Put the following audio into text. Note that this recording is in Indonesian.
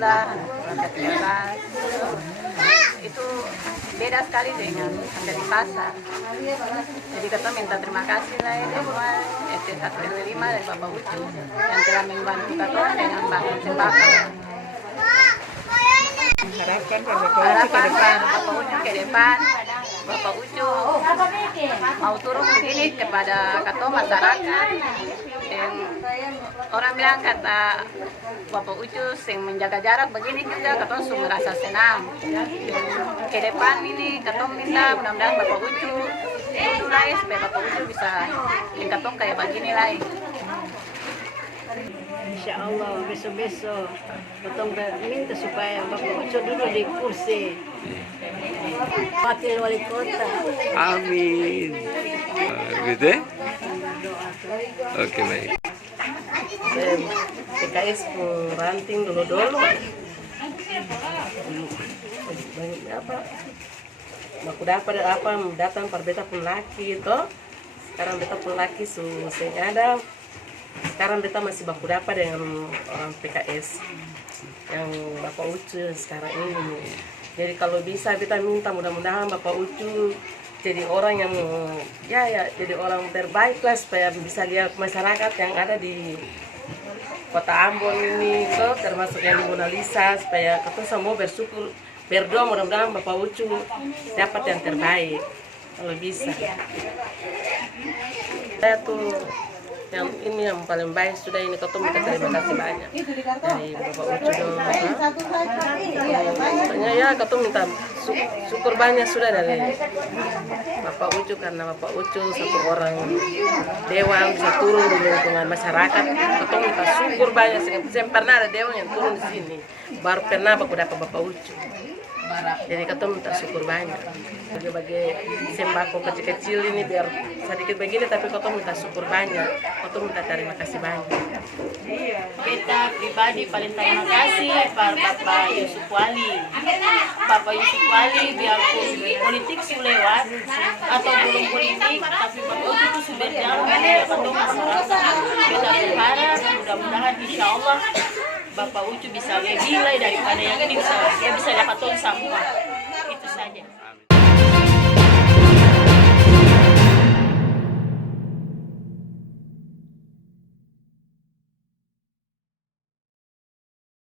bulan, bulan ke-13. Itu beda sekali dengan dari pasar. Jadi kita minta terima kasih lah ini semua RT 1 RW 5 dari Bapak Ucu yang telah membantu kita dengan bahan sembako. Harapan Bapak Ucu ke depan, Bapak Ucu mau turun begini kepada ketua masyarakat. Dan orang bilang kata Bapak Ucu sing menjaga jarak begini juga ketua su merasa senang. Dan ke depan ini ketua minta mudah-mudahan Bapak Ucu dulu lagi supaya Bapak Ucu bisa ketua kayak begini lagi. Insya Allah besok-besok potong minta supaya Bapak Ucu duduk di kursi wakil wali kota. Amin. Gitu ya? Oke, baik. PKS ranting dulu. Apa? Baku dapat apa datang per beta pun laki itu. Sekarang beta pun laki ada. Sekarang beta masih baku dapat dengan orang PKS yang Bapak Ucu sekarang ini. Jadi kalau bisa beta minta mudah-mudahan Bapak Ucu jadi orang yang jadi orang terbaik lah supaya bisa lihat masyarakat yang ada di Kota Ambon ini itu termasuk yang di Mona Lisa supaya kita semua berdoa mudah-mudahan Bapak Ucu dapat yang terbaik kalau bisa. Saya tuh yang ini yang paling baik sudah ini ketemu minta terima kasih banyak dari Bapak Ucu dong. Ya ketemu minta syukur banyak sudah dari Bapak Ucu karena Bapak Ucu satu orang dewan bisa turun di lingkungan masyarakat. Ketemu minta syukur banyak. Saya pernah ada dewan yang turun di sini baru pernah aku dapat Bapak Ucu. Jadi ketemu minta syukur banyak. Bagi sembako kecil-kecil ini biar sedikit begini tapi ketemu minta syukur banyak. Ketemu minta terima kasih banyak. Kita pribadi paling terima kasih Pak Bapak Yusuf Wali. Bapak Yusuf Wali biarpun politik sudah lewat atau belum politik tapi Bapak Ucu itu sudah berjalan dengan ketemu masyarakat. Kita berharap mudah-mudahan insya Allah Bapak Ucu bisa lebih daripada yang ini bisa dapat semua.